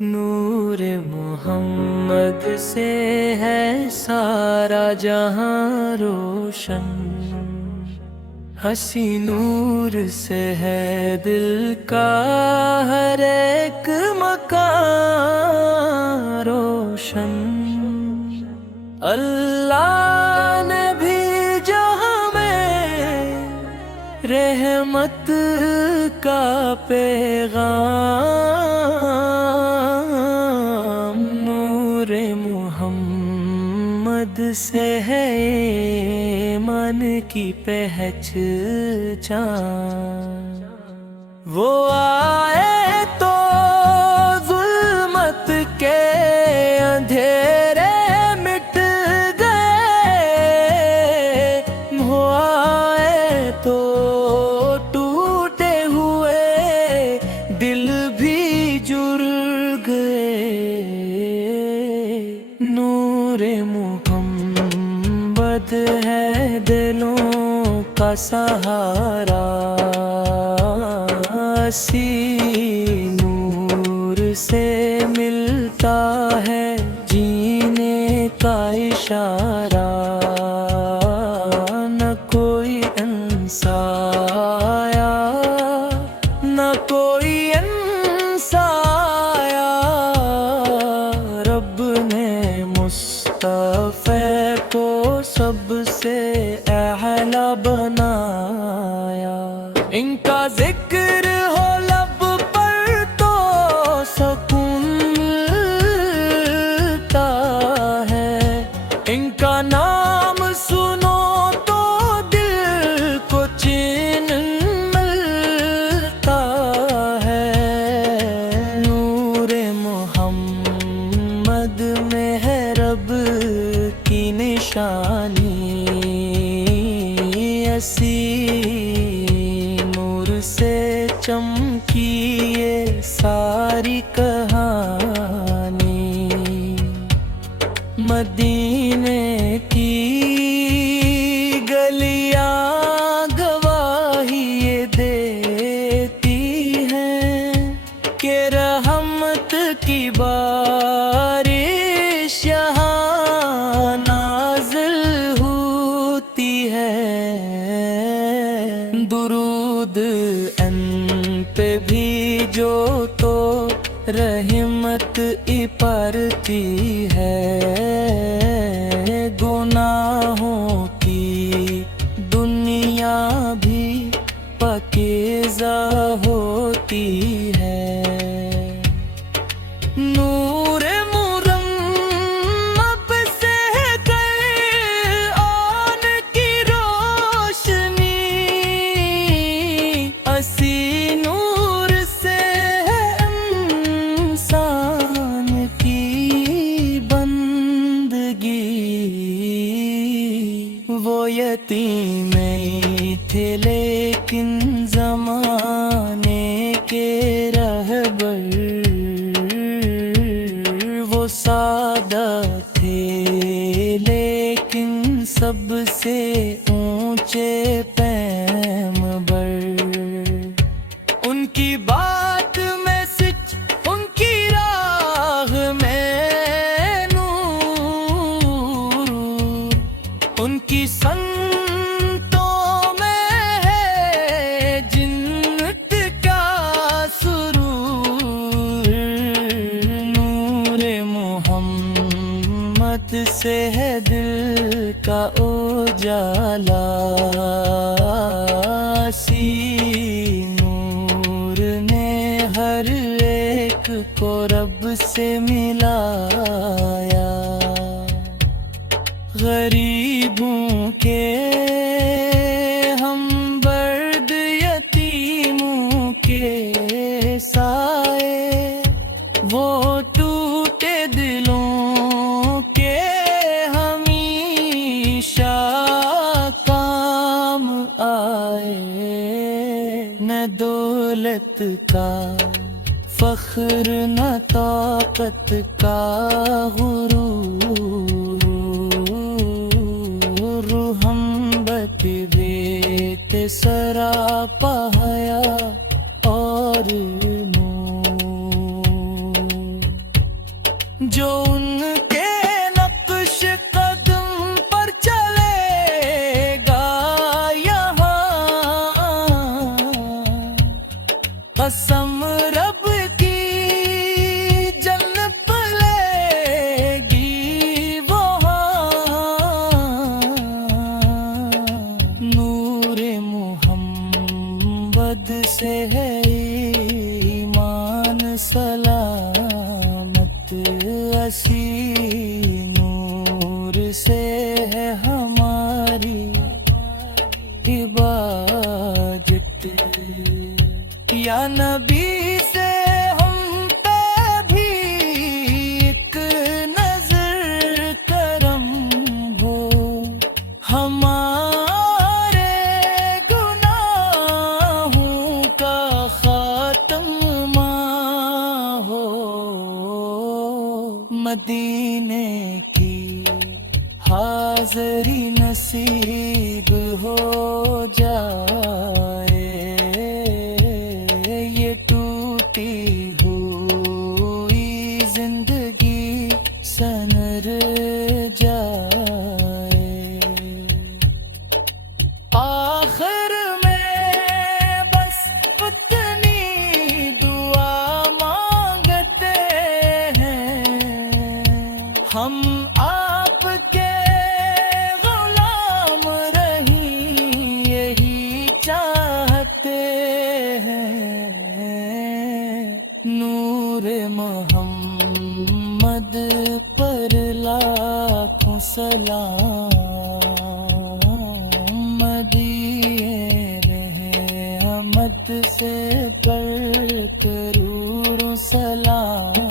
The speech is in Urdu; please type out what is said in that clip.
نور محمد سے ہے سارا جہاں روشن، ہنسی نور سے ہے دل کا ہر ایک مکان روشن۔ اللہ نے بھیجا ہمیں رحمت کا پیغام، نور محمد سے ہے ایمان کی پہچان۔ وہ آئے تو ظلمت کے اندھیرے مٹ گئے، وہ آئے تو ٹوٹے ہوئے دل بھی جڑ گئے۔ نور محمد ہے دلوں کا سہارا، اسی نور سے ملتا ہے جینے کا اشارہ۔ نہ کوئی انسایا نہ کوئی انسایا، رب نے مصطفیٰ کو سب سے اعلیٰ بنایا۔ ان کا ذکر ہو لب پر تو سکون ملتا ہے، ان کا نام سنو تو دل کو چین ملتا ہے۔ نور محمد میں ہے رب کی نشانی، اسی نور سے چمکی یہ ساری کہانی۔ مدینے کی گلیاں گواہی یہ دیتی ہیں کہ رحمت کی بارش یہاں نازل ہوتی ہے۔ درود ان پہ بھی جو تو رحمت ہی پڑتی ہے، گناہوں کی دنیا بھی پاکیزہ ہوتی ہے۔ نور مرمب سے قرآن کی روشنی، اسی نور سے انسان کی بندگی۔ وہ یتیم تھے لیکن زمانے کے رہبر، وہ سادہ تھے لیکن سب سے اونچے پیمبر۔ ان کی بات میں سچ، ان کی راہ میں نور، ان کی سنتوں میں ہے جنت کا سرور۔ نور محمد سے ہے دل کا اجالا، اسی نور نے ہر ایک کو رب سے ملایا۔ غریبوں کے ہمدرد، یتیموں کے سائے، وہ ٹوٹے دلوں کے ہمیشہ کام آئے۔ نہ دولت کا فخر نہ طاقت کا غرور، ہم بت بیت سراپا حیا اور نور، جو ان کے نقش قدم پر چلے گا یہاں، قسم رب کی جنت لے گی وہاں، نور محمد سے ہے ایمان سلامت، اسی نور سے ہے ہماری عبادت، یا نبی سے ہم پہ بھی ایک نظر کرم ہو، ہمارے گناہوں کا خاتمہ ہو، مدینے کی حاضری نصیب ہو جائے، یہ ٹوٹی ہوئی زندگی سنور جائے، آخر میں بس اتنی دعا مانگتے ہیں، ہم آپ کے غلام رہیں یہی چاہتے ہیں، نور محمد پر لاکھوں سلام، مدیے رہے حمد سے کر کروڑوں سلام۔